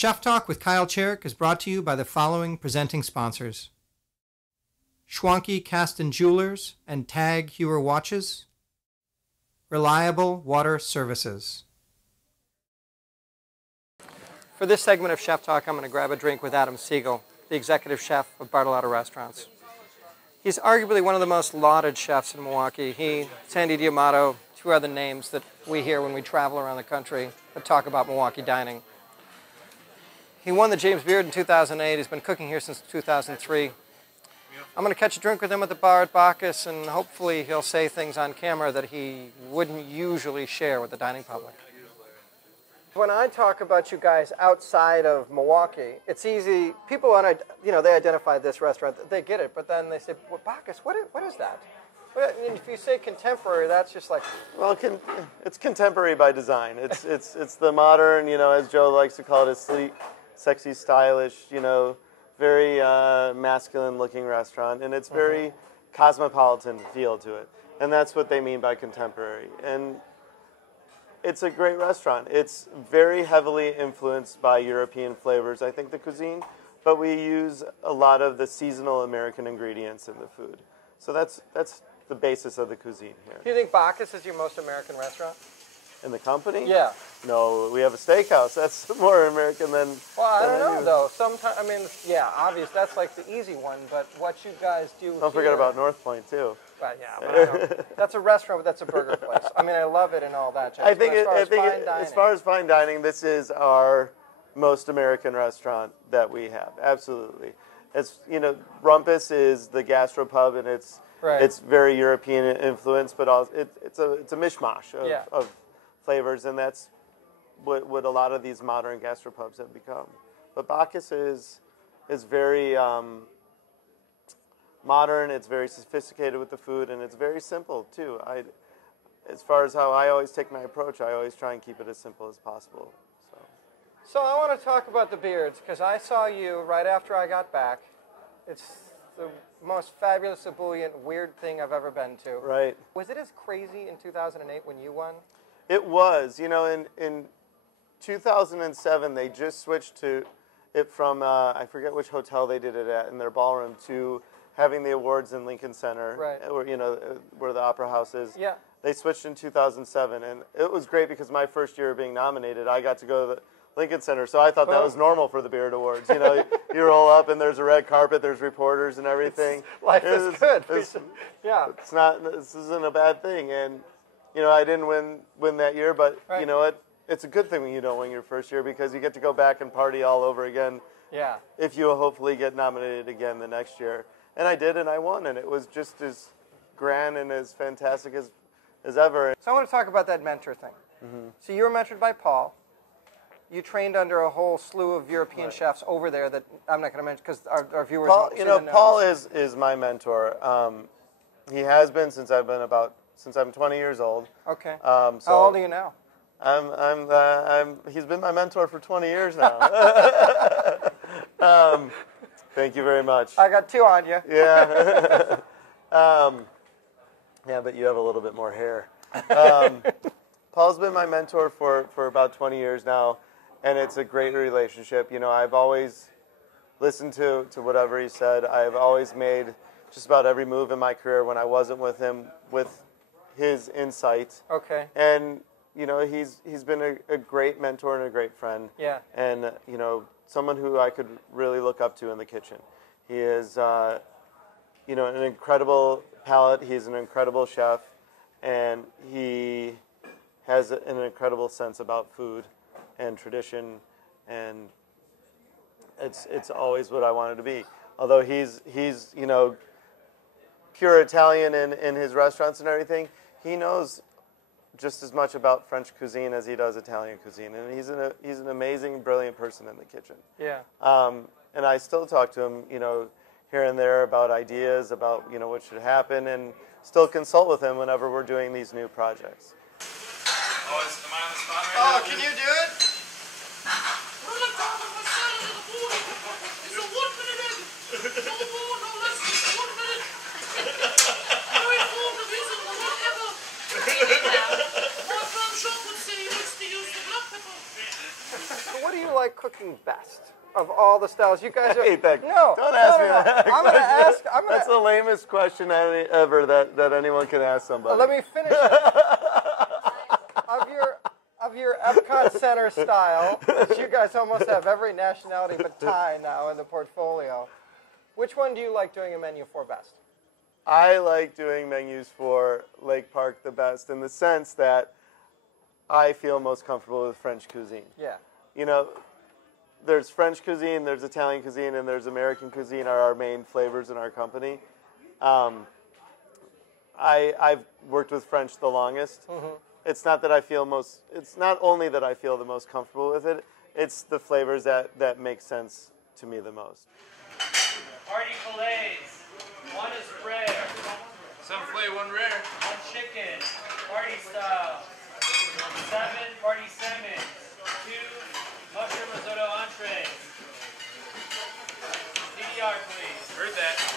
Chef Talk with Kyle Cherek is brought to you by the following presenting sponsors: Schwanke Caston Jewelers and Tag Heuer Watches, Reliable Water Services. For this segment of Chef Talk, I'm going to grab a drink with Adam Siegel, the executive chef of Bartolotta Restaurants. He's arguably one of the most lauded chefs in Milwaukee. He, Sandy Diamato, two other names that we hear when we travel around the country that talk about Milwaukee dining. He won the James Beard in 2008. He's been cooking here since 2003. I'm going to catch a drink with him at the bar at Bakas, and hopefully he'll say things on camera that he wouldn't usually share with the dining public. When I talk about you guys outside of Milwaukee, it's easy. People, they identify this restaurant, they get it, but then they say, well, Bakas, what is that? If you say contemporary, that's just like... Well, it's contemporary by design. It's the modern, as Joe likes to call it, a sleek, sexy, stylish, very masculine-looking restaurant, and it's very cosmopolitan feel to it, and that's what they mean by contemporary. And it's a great restaurant. It's very heavily influenced by European flavors, I think, the cuisine, but we use a lot of the seasonal American ingredients in the food. So that's the basis of the cuisine here. Do you think Bakas is your most American restaurant? In the company? Yeah. No, we have a steakhouse. That's more American than... Well, I don't know, though. Sometimes, obvious, that's like the easy one, but what you guys do Don't forget about North Point, too. But that's a restaurant, but that's a burger place. I love it and all that. I think as far as fine dining, this is our most American restaurant that we have. Absolutely. It's, Rumpus is the gastropub, and it's very European influence, but also it's a mishmash of flavors, and that's what a lot of these modern gastropubs have become. But Bakas is very modern. It's very sophisticated with the food, and it's very simple too. As far as how I always take my approach, I always try and keep it as simple as possible. So I want to talk about the beards, because I saw you right after I got back. It's the most fabulous, ebullient, weird thing I've ever been to. Right. Was it as crazy in 2008 when you won? It was. In 2007, they just switched to it from, I forget which hotel they did it at, in their ballroom, to having the awards in Lincoln Center, where the Opera House is. Yeah. They switched in 2007, and it was great because my first year of being nominated, I got to go to the Lincoln Center, so I thought that was normal for the Beard Awards. You roll up and there's a red carpet, there's reporters and everything. Life is good. It's not. This isn't a bad thing, and I didn't win that year, but you know what? It's a good thing when you don't win your first year because you get to go back and party all over again. Yeah. If you hopefully get nominated again the next year, and I did, and I won, and it was just as grand and as fantastic as ever. So I want to talk about that mentor thing. So you were mentored by Paul. You trained under a whole slew of European chefs over there that I'm not going to mention because our viewers. Paul is my mentor. He has been since I'm 20 years old. Okay. How old are you now? He's been my mentor for 20 years now. Thank you very much. I got two on you. Yeah. Yeah, but you have a little bit more hair. Paul's been my mentor for about 20 years now, and it's a great relationship. I've always listened to whatever he said. I've always made just about every move in my career when I wasn't with him with his insight. Okay. And he's been a great mentor and a great friend. Yeah. And someone who I could really look up to in the kitchen. He is an incredible palate. He's an incredible chef, and he has an incredible sense about food and tradition, and it's always what I wanted to be. Although he's pure Italian in his restaurants and everything, he knows just as much about French cuisine as he does Italian cuisine, and he's an amazing, brilliant person in the kitchen. Yeah. And I still talk to him, here and there about ideas, about what should happen, and still consult with him whenever we're doing these new projects. Am I on the spot right now? Can you do it? What do you like cooking them best of all the styles? You guys are... I hate that. No, don't ask me that. I'm going to ask... That's the lamest question ever that anyone can ask somebody. Let me finish. Of your Epcot Center style, which you guys almost have every nationality but Thai now in the portfolio, which one do you like doing a menu for best? I like doing menus for Lake Park the best in the sense that I feel most comfortable with French cuisine. Yeah. You know, there's French cuisine, there's Italian cuisine, and there's American cuisine are our main flavors in our company. I've worked with French the longest. Mm-hmm. It's not only that I feel the most comfortable with it, it's the flavors that make sense to me the most. Party fillets. One is rare. Some fillet, one rare. One chicken. Party style. 7 party salmon. 2 mushroom risotto entrees. DDR, please. Heard that.